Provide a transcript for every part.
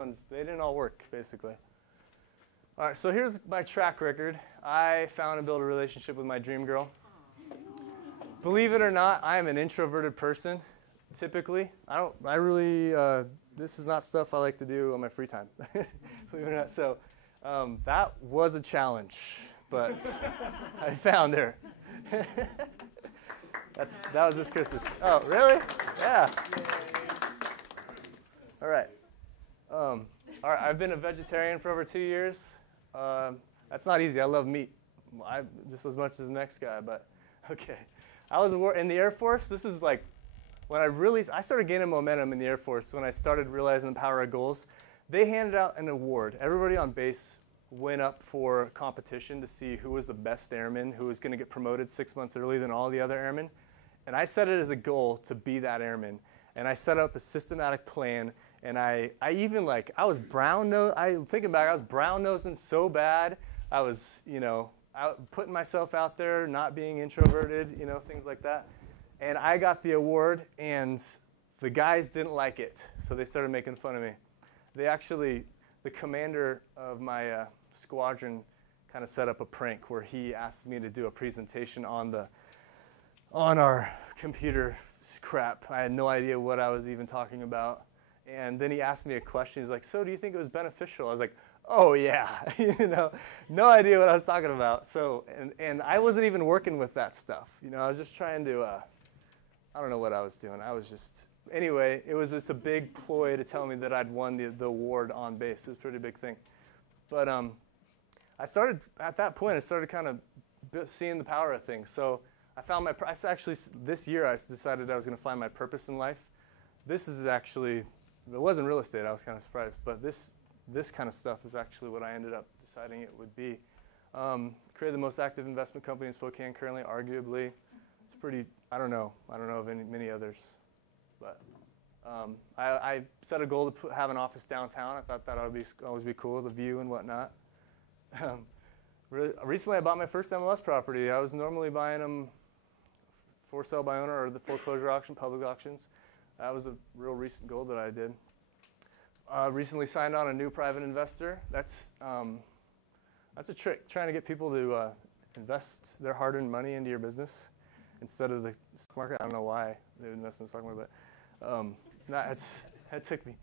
They didn't all work, basically. All right, so here's my track record. I found and built a relationship with my dream girl. Believe it or not, I am an introverted person, typically. This is not stuff I like to do on my free time, believe it or not. So that was a challenge, but I found her. That was this Christmas. Oh, really? Yeah. All right. All right, I've been a vegetarian for over 2 years. That's not easy. I love meat, just as much as the next guy, but okay. I was in the Air Force. This is like when I started gaining momentum in the Air Force when I started realizing the power of goals. They handed out an award. Everybody on base went up for competition to see who was the best airman, who was going to get promoted 6 months earlier than all the other airmen. And I set it as a goal to be that airman. And I set up a systematic plan. And I was thinking back, I was brown-nosing so bad. I was, putting myself out there, not being introverted, things like that. And I got the award, and the guys didn't like it, so they started making fun of me. The commander of my squadron kind of set up a prank where he asked me to do a presentation on our computer crap. I had no idea what I was even talking about. And then he asked me a question. He's like, so do you think it was beneficial? I was like, oh, yeah. No idea what I was talking about. So, and I wasn't even working with that stuff. I was just trying to, I don't know what I was doing. Anyway, it was just a big ploy to tell me that I'd won the award on base. It was a pretty big thing. But at that point, I started kind of seeing the power of things. So I found this year I decided I was going to find my purpose in life. This is actually, it wasn't real estate, I was kind of surprised, but this kind of stuff is actually what I ended up deciding it would be. Created the most active investment company in Spokane currently, arguably. It's pretty, I don't know of many others. But I set a goal to have an office downtown. I thought that would always be cool, the view and whatnot. Recently I bought my first MLS property. I was normally buying them for sale by owner or the foreclosure auction, public auctions. That was a real recent goal that I did. Recently signed on a new private investor. That's a trick, trying to get people to invest their hard-earned money into your business instead of the stock market. I don't know why they would invest in the stock market, but that took me.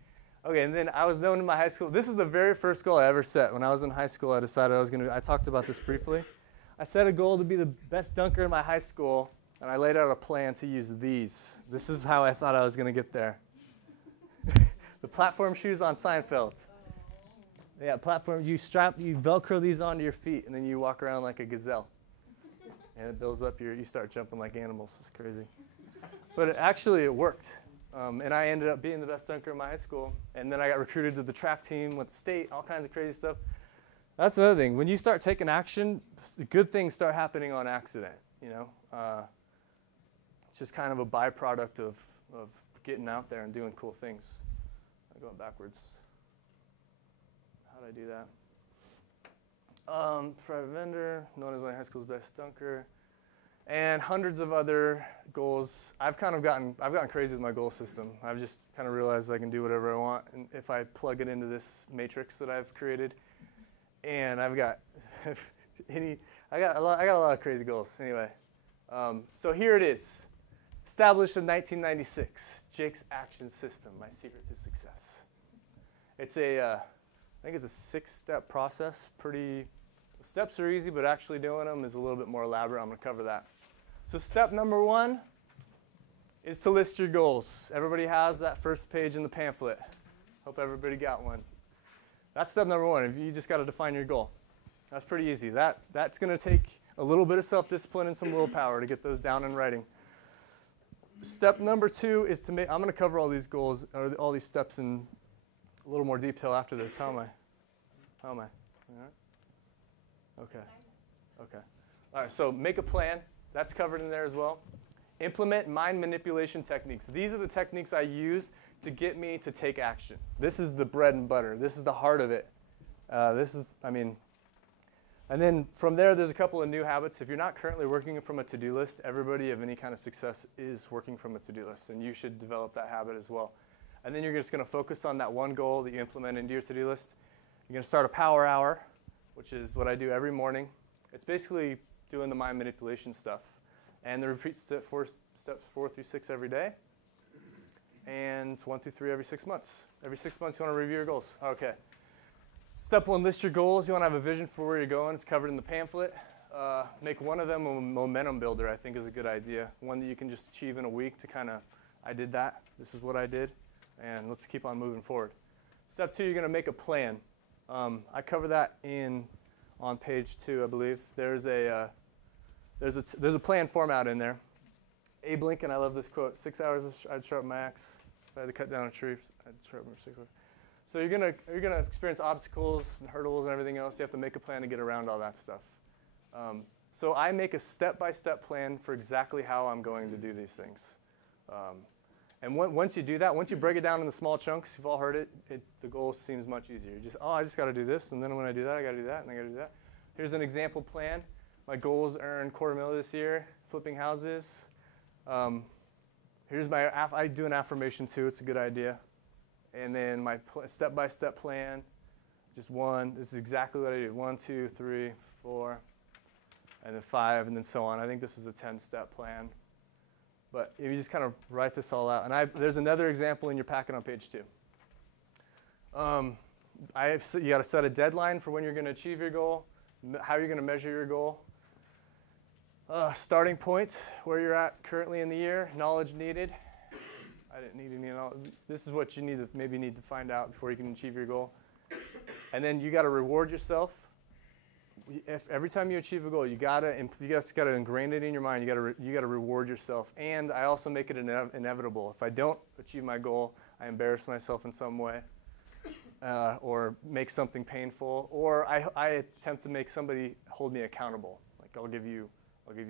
Okay, and then I was known in my high school. This is the very first goal I ever set. When I was in high school, I decided I talked about this briefly. I set a goal to be the best dunker in my high school. And I laid out a plan to use these. This is how I thought I was going to get there. The platform shoes on Seinfeld. Yeah, platform. You Velcro these onto your feet, and then you walk around like a gazelle. And it builds up you start jumping like animals. It's crazy. But it worked. And I ended up being the best dunker in my high school. And then I got recruited to the track team, went to state, all kinds of crazy stuff. That's another thing. When you start taking action, the good things start happening on accident, It's just kind of a byproduct of getting out there and doing cool things. I'm going backwards. How did I do that? Private vendor, known as my high school's best dunker, and hundreds of other goals. I've gotten crazy with my goal system. I've just kind of realized I can do whatever I want, and if I plug it into this matrix that I've created, and I've got I got a lot of crazy goals. Anyway, so here it is. Established in 1996, Jake's Action System, my secret to success. It's I think it's a 6-step process. Steps are easy, but actually doing them is a little bit more elaborate. I'm going to cover that. So step number 1 is to list your goals. Everybody has that first page in the pamphlet. Hope everybody got one. That's step number 1. You just got to define your goal. That's pretty easy. That's going to take a little bit of self-discipline and some willpower to get those down in writing. Step number 2 is to make, I'm going to cover all these goals, or all these steps in a little more detail after this. How am I? All right? Okay. All right, so make a plan. That's covered in there as well. Implement mind manipulation techniques. These are the techniques I use to get me to take action. This is the bread and butter. This is the heart of it. And then from there's a couple of new habits. If you're not currently working from a to-do list, everybody of any kind of success is working from a to-do list, and you should develop that habit as well. And then you're just going to focus on that one goal that you implement into your to-do list. You're going to start a power hour, which is what I do every morning. It's basically doing the mind manipulation stuff. And the repeat steps 4 through 6 every day. And 1 through 3 every 6 months. Every 6 months, you want to review your goals. Okay. Step 1, list your goals. You want to have a vision for where you're going. It's covered in the pamphlet. Make one of them a momentum builder, I think is a good idea. One that you can just achieve in a week to kind of, I did that. This is what I did. And let's keep on moving forward. Step 2, you're going to make a plan. I cover that on page 2, I believe. There's a plan format in there. Abe Lincoln, I love this quote, 6 hours I'd sharpen my axe. If I had to cut down a tree, I'd sharpen 6 hours. So you're gonna experience obstacles and hurdles and everything else. You have to make a plan to get around all that stuff. So I make a step-by-step plan for exactly how I'm going to do these things. And once you do that, once you break it down into small chunks, you've all heard it, the goal seems much easier. I just got to do this, and then when I do that, I got to do that, and I got to do that. Here's an example plan. My goal is earn $250,000 this year, flipping houses. Here's I do an affirmation too. It's a good idea. And then my step-by-step plan, just 1. This is exactly what I do. 1, 2, 3, 4, and then 5, and then so on. I think this is a 10-step plan. But if you just kind of write this all out. And there's another example in your packet on page 2. You got to set a deadline for when you're going to achieve your goal, how you're going to measure your goal. Starting point, where you're at currently in the year, knowledge needed. I didn't need any knowledge. This is what you maybe need to find out before you can achieve your goal. And then you got to reward yourself. Every time you achieve a goal, you just got to ingrain it in your mind. You got to reward yourself. And I also make it inevitable. If I don't achieve my goal, I embarrass myself in some way, or make something painful, or I attempt to make somebody hold me accountable. Like I'll give you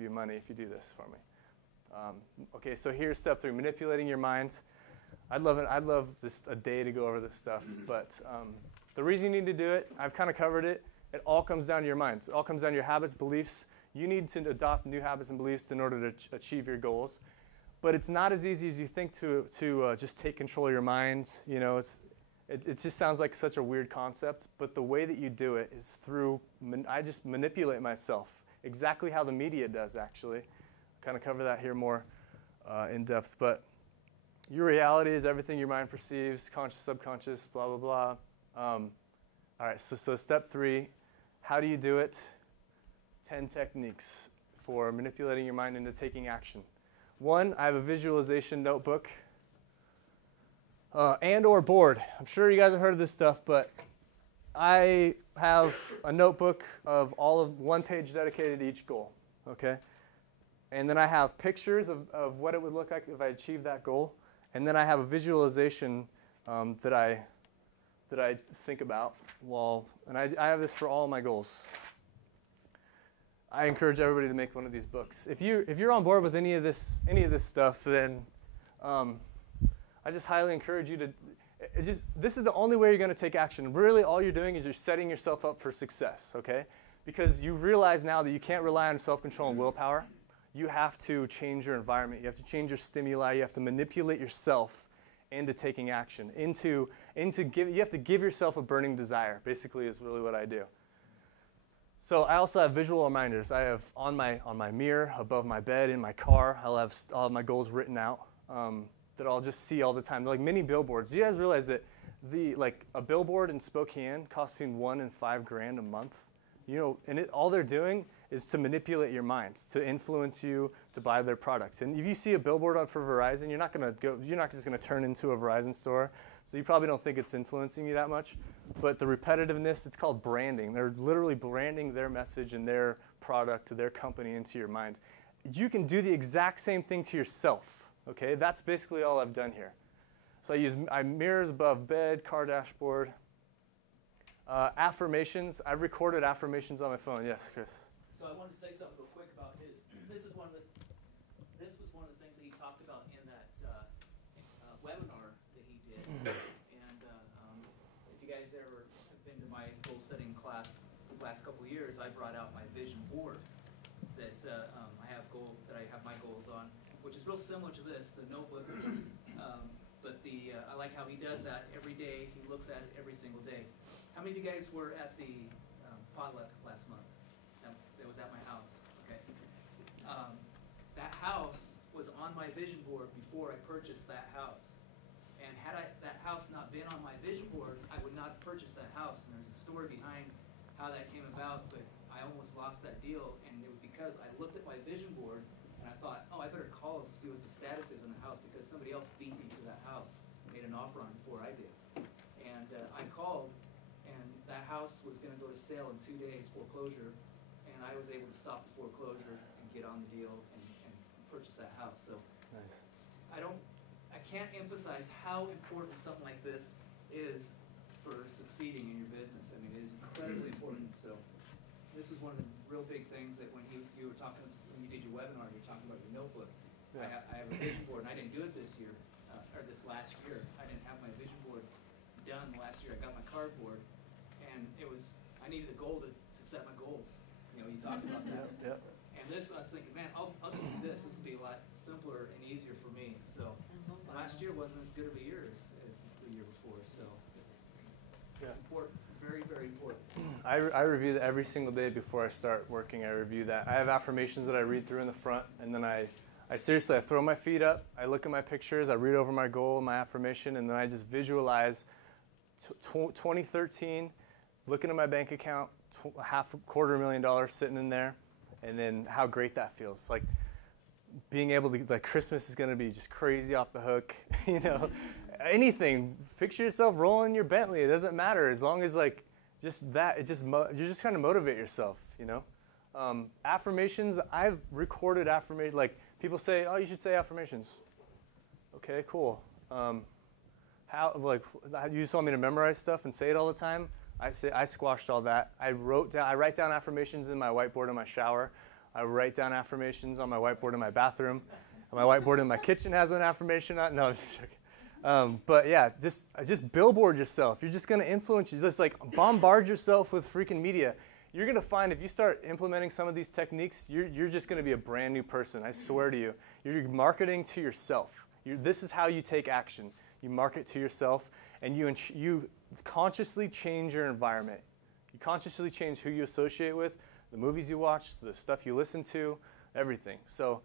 money if you do this for me. Okay, so here's step 3, manipulating your minds. I'd love just a day to go over this stuff, but the reason you need to do it, I've kind of covered it. It all comes down to your minds. It all comes down to your habits, beliefs. You need to adopt new habits and beliefs in order to achieve your goals. But it's not as easy as you think to just take control of your minds. You know, it just sounds like such a weird concept. But the way that you do it is through, I just manipulate myself. Exactly how the media does, actually. I'll kind of cover that here more in depth. But your reality is everything your mind perceives, conscious, subconscious, blah, blah, blah. All right, so step 3, how do you do it? 10 techniques for manipulating your mind into taking action. 1, I have a visualization notebook and or board. I'm sure you guys have heard of this stuff, but I have a notebook of all of 1 page dedicated to each goal, okay? And then I have pictures of what it would look like if I achieved that goal. And then I have a visualization that I think about and I have this for all of my goals. I encourage everybody to make one of these books. If you're on board with any of this stuff, then I just highly encourage you to. This is the only way you're going to take action. Really, all you're doing is you're setting yourself up for success, okay? Because you realize now that you can't rely on self-control and willpower. You have to change your environment. You have to change your stimuli. You have to manipulate yourself into taking action. You have to give yourself a burning desire, basically, is really what I do. So I also have visual reminders. I have on my mirror, above my bed, in my car, I'll have all of my goals written out that I'll just see all the time. They're like mini billboards. Do you guys realize that a billboard in Spokane costs between $1,000 and $5,000 a month? You know, and all they're doing is to manipulate your minds, to influence you to buy their products. And if you see a billboard on for Verizon, you're not just going to turn into a Verizon store. So you probably don't think it's influencing you that much. But the repetitiveness, it's called branding. They're literally branding their message and their product to their company into your mind. You can do the exact same thing to yourself. Okay, that's basically all I've done here. So I use mirrors above bed, car dashboard. Affirmations. I've recorded affirmations on my phone. Yes, Chris. So I wanted to say something real quick about his. This was one of the things that he talked about in that webinar that he did. And if you guys ever have been to my goal setting class the last couple of years, I brought out my vision board that I have my goals on, which is real similar to this. The notebook but I like how he does that every day. He looks at it every single day. How many of you guys were at the potluck last month? That was at my house. Okay. That house was on my vision board before I purchased that house. And had that house not been on my vision board, I would not have purchased that house. And there's a story behind how that came about, but I almost lost that deal, and it was because I looked at my vision board and I thought, oh, I better call to see what the status is on the house because somebody else beat me to that house, made an offer on it before I did. And I called, and that house was going to go to sale in 2 days, foreclosure, and I was able to stop the foreclosure and get on the deal and purchase that house. So Nice. I can't emphasize how important something like this is for succeeding in your business. I mean, it is incredibly important. So this was one of the real big things that when you were talking, when you did your webinar, you were talking about your notebook. Yeah. I have a vision board, and I didn't do it this year, or this last year. I didn't have my vision board done last year. I got my cardboard, and I needed a goal to set my goals. You know, you talked about that. Yep. And this, I was thinking, man, I'll just do this. This will be a lot simpler and easier for me. So last year wasn't as good of a year as the year before. So it's important, very, very important. I review that every single day before I start working. I review that. I have affirmations that I read through in the front, and then I seriously, I throw my feet up, I look at my pictures, I read over my goal, my affirmation, and then I just visualize 2013, looking at my bank account, $250,000 sitting in there, and then how great that feels. Like being able to, like Christmas is going to be just crazy off the hook, you know, anything. Picture yourself rolling your Bentley. It doesn't matter as long as like just that. It just you just kind of motivate yourself, you know. Affirmations. I've recorded affirmations. Like people say, oh, you should say affirmations. Okay, cool. How like you just want me to memorize stuff and say it all the time? I squashed all that. I write down affirmations in my whiteboard in my shower. I write down affirmations on my whiteboard in my bathroom. My whiteboard in my kitchen has an affirmation on. No, I'm just joking. But yeah, just billboard yourself. You're just gonna influence. You just like bombard yourself with freaking media. You're gonna find if you start implementing some of these techniques, you're just gonna be a brand new person. I swear to you. You're marketing to yourself. This is how you take action. You market to yourself, and you consciously change your environment. You consciously change who you associate with, the movies you watch, the stuff you listen to, everything. So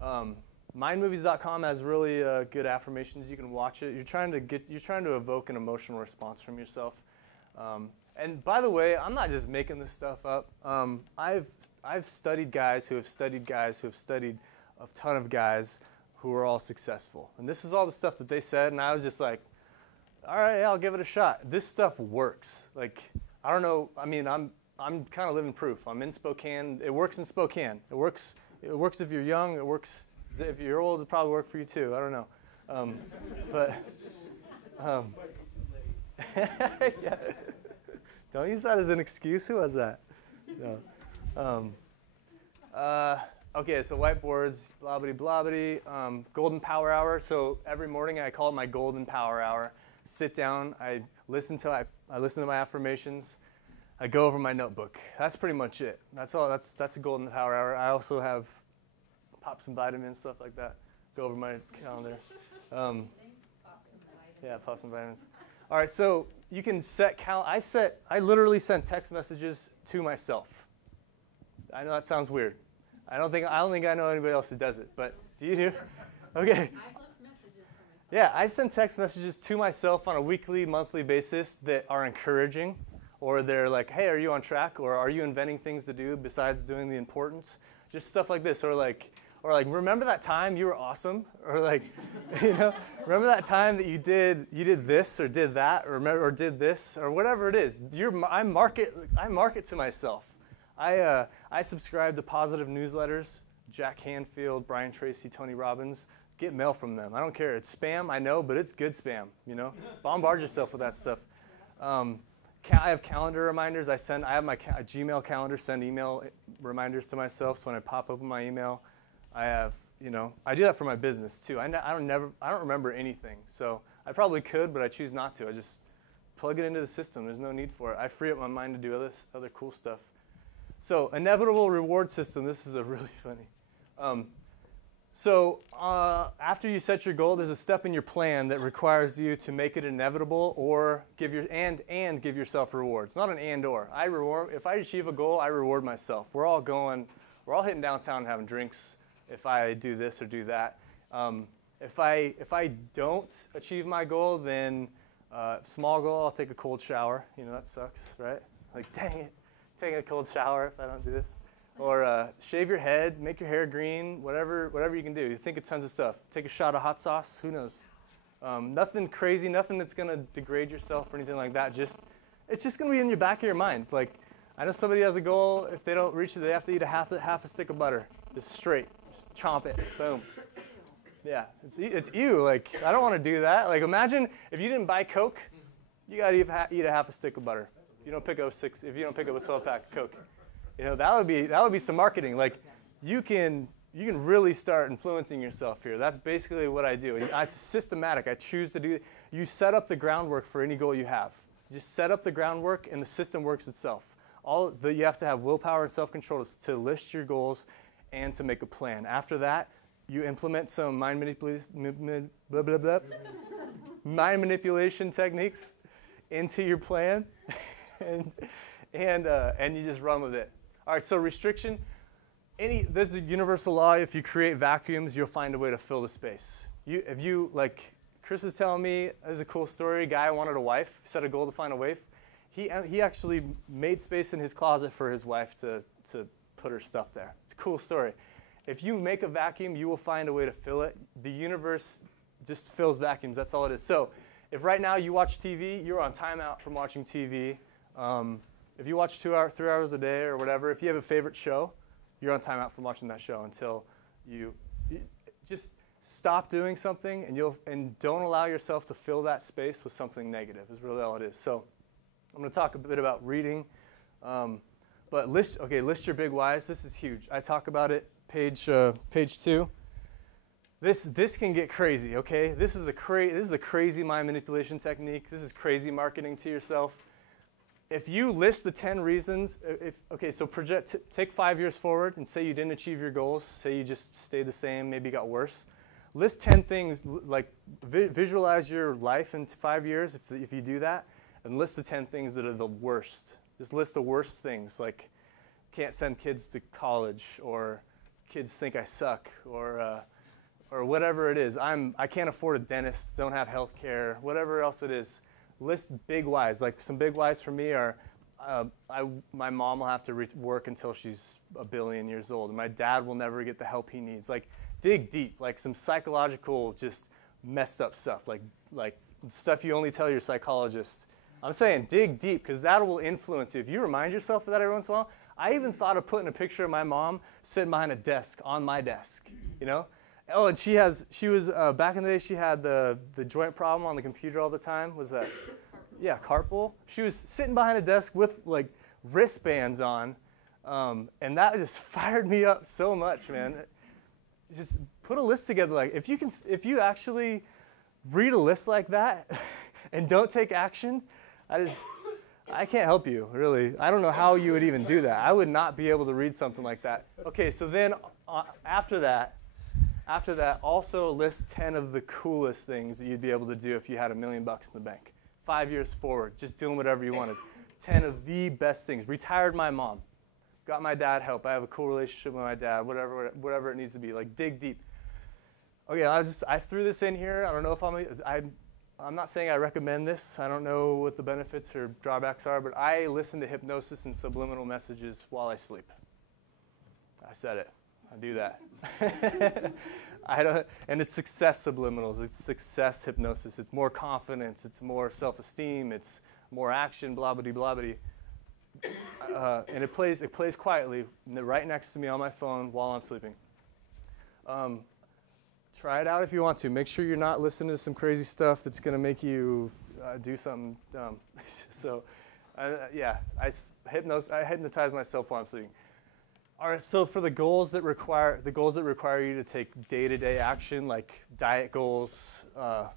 mindmovies.com has really good affirmations. You can watch it. You're trying to evoke an emotional response from yourself. And by the way, I'm not just making this stuff up. I've studied guys who have studied guys who have studied a ton of guys who are all successful. And this is all the stuff that they said, and I was just like, all right, yeah, I'll give it a shot. This stuff works. Like, I don't know, I mean, I'm kind of living proof. I'm in Spokane. It works in Spokane. It works if you're young. It works if you're old. It'll probably work for you too. I don't know. Yeah. Don't use that as an excuse. Who has that? No. Okay, so whiteboards, blobbity blobbity, golden power hour. So every morning I call it my golden power hour. Sit down, I listen to my affirmations, I go over my notebook. That's pretty much it. That's all. That's a golden power hour. I also have pop some vitamins, stuff like that. Go over my calendar. Yeah, pop some vitamins. All right, so you can set I literally send text messages to myself. I know that sounds weird. I don't think I know anybody else who does it, but do you do? Okay. I've left messages for myself. Yeah, I send text messages to myself on a weekly, monthly basis that are encouraging, or they're like, hey, are you on track? Or are you inventing things to do besides doing the important? Just stuff like this, or like, remember that time you were awesome? Or like, you know, remember that time that you did this or did that, or did this, or whatever it is. I market to myself. I subscribe to positive newsletters, Jack Canfield, Brian Tracy, Tony Robbins. Get mail from them. I don't care. It's spam, I know, but it's good spam, you know? Bombard yourself with that stuff. I have calendar reminders. I have my Gmail calendar, send email reminders to myself, so when I pop open my email, I have, you know, I do that for my business too. I don't remember anything, so I probably could, but I choose not to. I just plug it into the system. There's no need for it. I free up my mind to do other cool stuff. So inevitable reward system. This is a really funny. So after you set your goal, there's a step in your plan that requires you to make it inevitable or give and give yourself rewards. It's not an and or. If I achieve a goal, I reward myself. We're all hitting downtown and having drinks if I do this or do that. If I don't achieve my goal, then small goal, I'll take a cold shower. You know, that sucks, right? Like, dang it, taking a cold shower if I don't do this. Or shave your head, make your hair green, whatever you can do. You think of tons of stuff. Take a shot of hot sauce, who knows? Nothing crazy, nothing that's gonna degrade yourself or anything like that. It's just gonna be in your back of your mind. Like, I know somebody has a goal, if they don't reach it, they have to eat half a stick of butter. Just straight, just chomp it, boom. Yeah, it's you. Like, I don't want to do that. Like, imagine if you didn't buy Coke, you gotta eat a half a stick of butter. If you don't pick up a 12-pack of Coke, you know that would be some marketing. Like, you can really start influencing yourself here. That's basically what I do. It's systematic. I choose to do. You set up the groundwork for any goal you have. Just set up the groundwork, and the system works itself. You have to have willpower and self-control to list your goals and to make a plan. After that, you implement some mind manipulation techniques into your plan, and you just run with it. All right, so restriction. This is a universal law. If you create vacuums, you'll find a way to fill the space. Like Chris is telling me, this is a cool story. A guy wanted a wife, set a goal to find a wife. He actually made space in his closet for his wife to put her stuff there. It's a cool story. If you make a vacuum, you will find a way to fill it. The universe just fills vacuums. That's all it is. So if right now you watch TV, you're on timeout from watching TV. If you watch 3 hours a day or whatever, if you have a favorite show, you're on timeout from watching that show until you just stop doing something and don't allow yourself to fill that space with something negative is really all it is. So I'm going to talk a bit about reading. But list your big whys. This is huge. I talk about it, page 2. This can get crazy, okay? This is a crazy mind manipulation technique. This is crazy marketing to yourself. If you list the 10 reasons, take 5 years forward and say you didn't achieve your goals, say you just stayed the same, maybe got worse. List 10 things, like visualize your life in 5 years if you do that, and list the 10 things that are the worst. Just list the worst things, like can't send kids to college, or kids think I suck, or whatever it is. I can't afford a dentist, don't have health care, whatever else it is. List big whys. Like some big whys for me are, my mom will have to work until she's 1 billion years old, and my dad will never get the help he needs. Like, dig deep, like some psychological, just messed up stuff, like stuff you only tell your psychologist. I'm saying dig deep, because that will influence you. If you remind yourself of that every once in a while, I even thought of putting a picture of my mom sitting behind a desk, on my desk, you know? Oh, and she was, back in the day, she had the joint problem on the computer all the time. Was that? Yeah, carpal. She was sitting behind a desk with like wristbands on, and that just fired me up so much, man. Just put a list together. Like, if you actually read a list like that and don't take action, I can't help you, really. I don't know how you would even do that. I would not be able to read something like that. Okay, so then after that, also list 10 of the coolest things that you'd be able to do if you had $1 million in the bank. 5 years forward, just doing whatever you wanted. 10 of the best things. Retired my mom. Got my dad help. I have a cool relationship with my dad. Whatever it needs to be. Like, dig deep. Okay, I threw this in here. I don't know if I'm not saying I recommend this. I don't know what the benefits or drawbacks are, but I listen to hypnosis and subliminal messages while I sleep. I said it. I do that. And it's success subliminals. It's success hypnosis. It's more confidence. It's more self-esteem. It's more action. Blah blah blah blah. And it plays quietly right next to me on my phone while I'm sleeping. Try it out if you want to. Make sure you're not listening to some crazy stuff that's going to make you do something dumb. So, I hypnotize myself while I'm sleeping. All right. So for the goals that require you to take day-to-day action, like diet goals,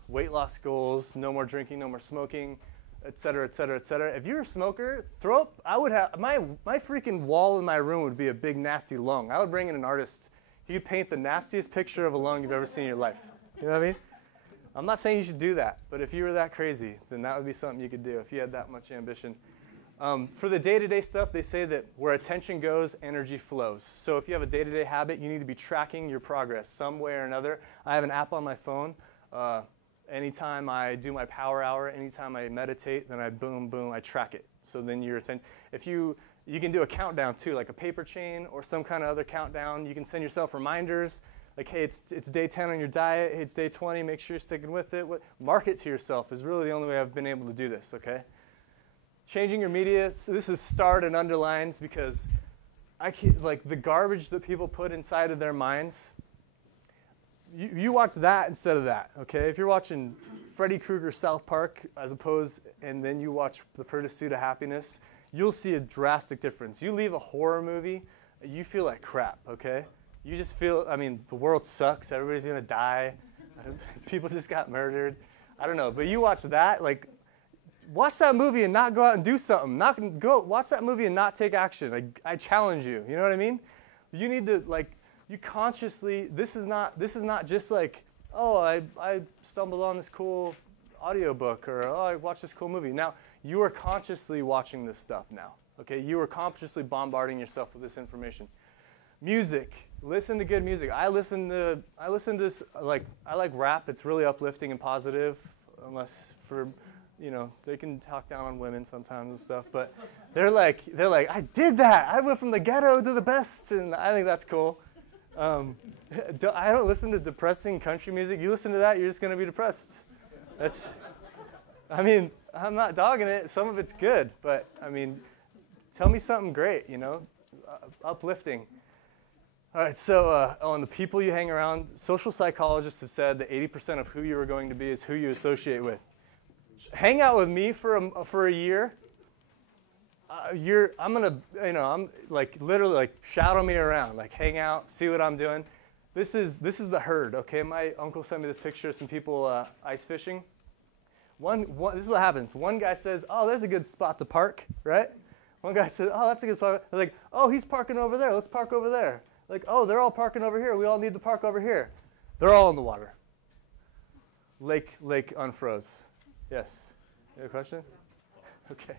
weight loss goals, no more drinking, no more smoking, et cetera, et cetera, et cetera. If you're a smoker, throw up. I would have my freaking wall in my room would be a big nasty lung. I would bring in an artist. he could paint the nastiest picture of a lung you've ever seen in your life. You know what I mean? I'm not saying you should do that, but if you were that crazy, then that would be something you could do if you had that much ambition. For the day-to-day stuff, they say that where attention goes, energy flows. So if you have a day-to-day habit, you need to be tracking your progress some way or another. I have an app on my phone. Anytime I do my power hour, anytime I meditate, then I boom, boom, I track it. So then your attention, if you can do a countdown too, like a paper chain or some kind of other countdown. You can send yourself reminders, like, hey, it's day 10 on your diet, hey, it's day 20, make sure you're sticking with it. Mark it to yourself is really the only way I've been able to do this, okay? Changing your media, so this is starred and underlines because I can't, like the garbage that people put inside of their minds, you watch that instead of that, okay? If you're watching Freddy Krueger's South Park as opposed, and then you watch The Pursuit of Happiness, you'll see a drastic difference. You leave a horror movie, you feel like crap, okay? You just feel, I mean, the world sucks, everybody's gonna die, people just got murdered, I don't know, but you watch that, like, watch that movie and not go out and do something. Watch that movie and not take action. I challenge you. You know what I mean? You need to you consciously. This is not just like, oh, I stumbled on this cool audiobook or oh, I watched this cool movie. Now you are consciously watching this stuff now. Okay, you are consciously bombarding yourself with this information. Music. Listen to good music. I listen to I like rap. It's really uplifting and positive, unless for. You know, they can talk down on women sometimes and stuff, but they're like, I did that. I went from the ghetto to the best, and I think that's cool. I don't listen to depressing country music. You listen to that, you're just going to be depressed. I mean, I'm not dogging it. Some of it's good, but I mean, tell me something great, you know, uplifting. All right, so on the people you hang around, social psychologists have said that 80% of who you are going to be is who you associate with. Hang out with me for a year. I'm gonna, I'm like literally like shadow me around, like hang out, see what I'm doing. This is the herd, okay? My uncle sent me this picture of some people ice fishing. This is what happens. One guy says, "Oh, there's a good spot to park," right? One guy says, "Oh, that's a good spot." They're like, "Oh, he's parking over there. Let's park over there." Like, "Oh, they're all parking over here. We all need to park over here." They're all in the water. Lake unfroze. Yes. You have a question? Okay.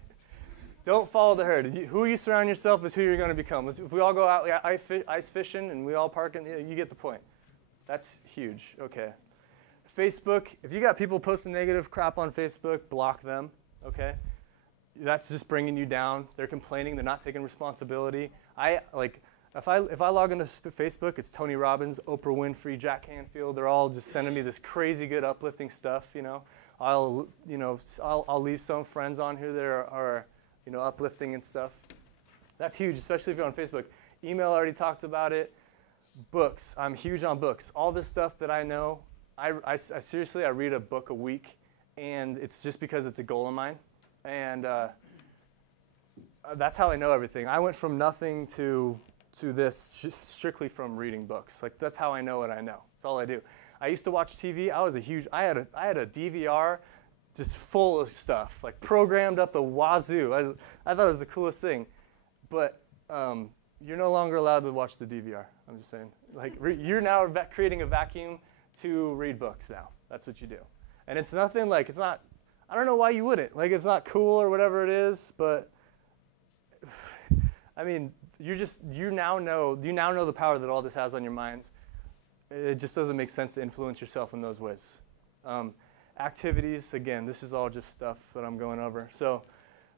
Don't follow the herd. Who you surround yourself is who you're going to become. If we all go out ice fishing and we all park you get the point. That's huge. Okay. Facebook, if you got people posting negative crap on Facebook, block them. Okay. That's just bringing you down. They're complaining. They're not taking responsibility. If I log into Facebook, it's Tony Robbins, Oprah Winfrey, Jack Canfield. They're all just sending me this crazy good uplifting stuff, you know. I'll leave some friends on here that are uplifting and stuff. That's huge, especially if you're on Facebook. Email, I already talked about it. Books, I'm huge on books. All this stuff that I know, I seriously read a book a week, and it's just because it's a goal of mine. And that's how I know everything. I went from nothing to this just strictly from reading books. Like, that's how I know what I know. That's all I do. I used to watch TV. I had a DVR just full of stuff, like programmed up the wazoo. I thought it was the coolest thing. But you're no longer allowed to watch the DVR. I'm just saying. Like, you're now creating a vacuum to read books now. That's what you do. And it's nothing like, it's not, I don't know why you wouldn't. Like, it's not cool or whatever it is, but I mean, you now know the power that all this has on your minds. It just doesn't make sense to influence yourself in those ways. Activities, again, this is all just stuff that I'm going over. So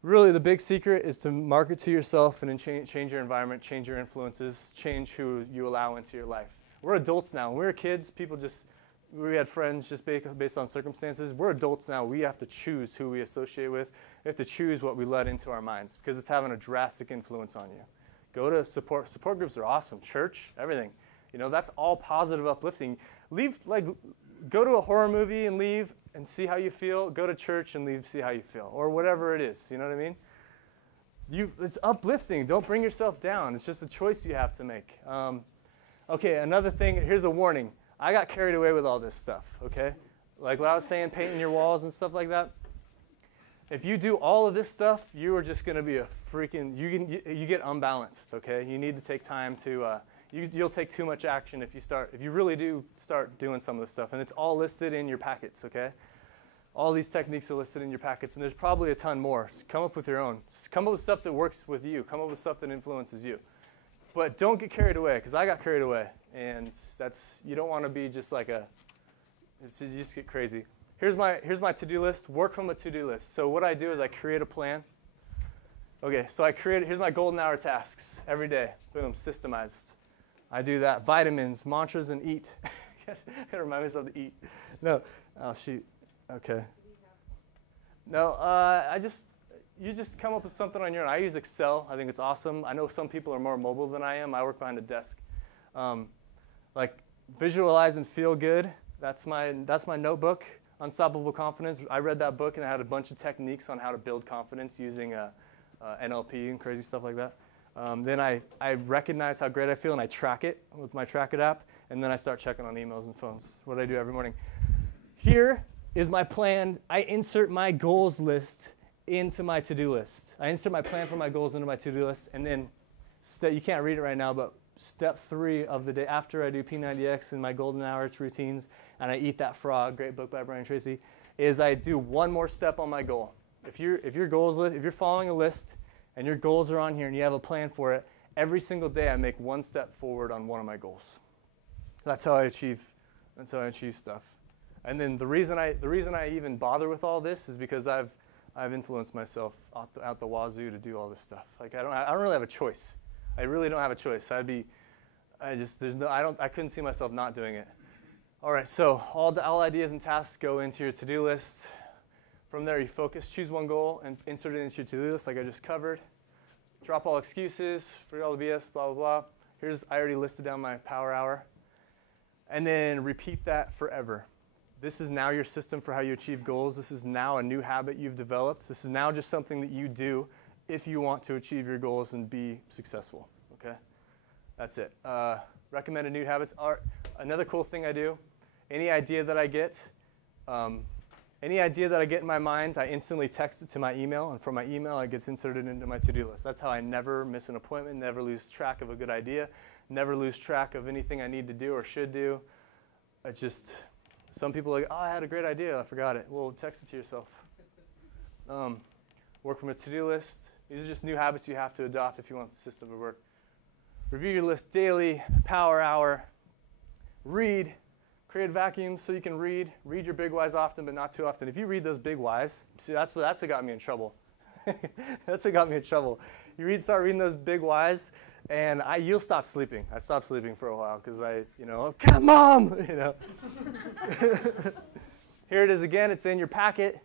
really the big secret is to market to yourself and then change your environment, change your influences, change who you allow into your life. We're adults now. When we were kids, we had friends just based on circumstances. We're adults now. We have to choose who we associate with. We have to choose what we let into our minds because it's having a drastic influence on you. Go to support groups are awesome. Church, everything. You know, that's all positive, uplifting. Go to a horror movie and leave and see how you feel. Go to church and leave, see how you feel, or whatever it is. You know what I mean? It's uplifting. Don't bring yourself down. It's just a choice you have to make. Okay, another thing. Here's a warning. I got carried away with all this stuff. Okay, like what I was saying, painting your walls and stuff like that. If you do all of this stuff, you are just going to be a freaking. You get unbalanced. Okay, you need to take time to you'll take too much action if you really do start doing some of this stuff. And it's all listed in your packets, okay? All these techniques are listed in your packets, and there's probably a ton more. So come up with your own. Come up with stuff that works with you. Come up with stuff that influences you. But don't get carried away, because I got carried away. And you don't want to be just like you just get crazy. Here's my to-do list. Work from a to-do list. So what I do is I create a plan. Okay, so here's my golden hour tasks every day. Boom, systemized. I do that. Vitamins, mantras, and eat. Gotta remind myself to eat. No, oh shoot. Okay. No, you just come up with something on your own. I use Excel. I think it's awesome. I know some people are more mobile than I am. I work behind a desk. Like visualize and feel good. That's my notebook. Unstoppable Confidence. I read that book and I had a bunch of techniques on how to build confidence using NLP and crazy stuff like that. Then I recognize how great I feel and I track it with my Track It app. And then I start checking on emails and phones. What I do every morning. Here is my plan. I insert my goals list into my to-do list. I insert my plan for my goals into my to-do list. And then you can't read it right now, but step 3 of the day after I do P90X and my golden hour routines, and I eat that frog, great book by Brian Tracy, is I do one more step on my goal. If you're following a list and your goals are on here and you have a plan for it, every single day I make one step forward on one of my goals. That's how I achieve stuff. And then the reason I even bother with all this is because I've influenced myself out the wazoo to do all this stuff. Like I don't really have a choice. I really don't have a choice. I couldn't see myself not doing it. All right, so all ideas and tasks go into your to-do list. From there, you focus, choose one goal, and insert it into your to-do list like I just covered. Drop all excuses, forget all the BS, blah, blah, blah. I already listed down my power hour. And then repeat that forever. This is now your system for how you achieve goals. This is now a new habit you've developed. This is now just something that you do if you want to achieve your goals and be successful, okay? That's it. Recommended new habits are another cool thing I do. Any idea that I get in my mind, I instantly text it to my email, and from my email, it gets inserted into my to-do list. That's how I never miss an appointment, never lose track of a good idea, never lose track of anything I need to do or should do. Some people are like, oh, I had a great idea, I forgot it. Well, text it to yourself. Work from a to-do list. These are just new habits you have to adopt if you want the system to work. Review your list daily, power hour. Read. Create vacuums so you can read. Read your big whys often, but not too often. If you read those big whys, see, that's what got me in trouble. That's what got me in trouble. Start reading those big whys, and you'll stop sleeping. I stopped sleeping for a while because come Mom, Here it is again. It's in your packet.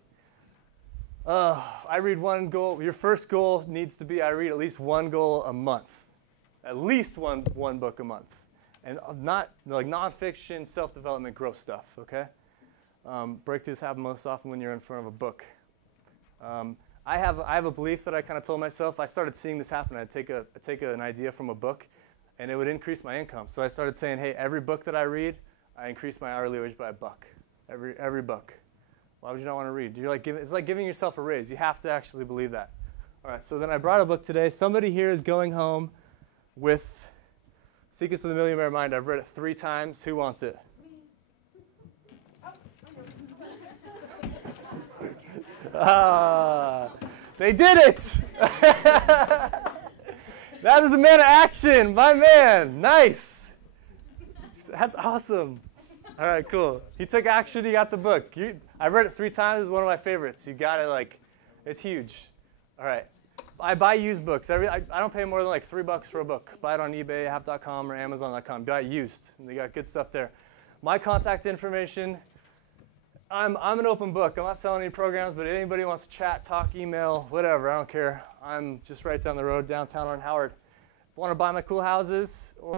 I read one goal. Your first goal needs to be I read at least one goal a month. At least one book a month. And not like nonfiction, self-development, growth stuff, okay? Breakthroughs happen most often when you're in front of a book. I have a belief that I kind of told myself. I started seeing this happen. I'd take an idea from a book, and it would increase my income. So I started saying, hey, every book that I read, I increase my hourly wage by $1. Every book. Why would you not want to read? It's like giving yourself a raise. You have to actually believe that. All right, so then I brought a book today. Somebody here is going home with Secrets of the Millionaire Mind. I've read it 3 times. Who wants it? They did it! That is a man of action, my man. Nice. That's awesome. All right, cool. He took action. He got the book. I read it 3 times. It's one of my favorites. You got it. It's huge. All right. I buy used books. I don't pay more than $3 for a book. Buy it on eBay, half.com, or Amazon.com. Buy it used. And they got good stuff there. My contact information, I'm an open book. I'm not selling any programs, but if anybody wants to chat, talk, email, whatever, I don't care. I'm just right down the road, downtown on Howard. Want to buy my cool houses? Or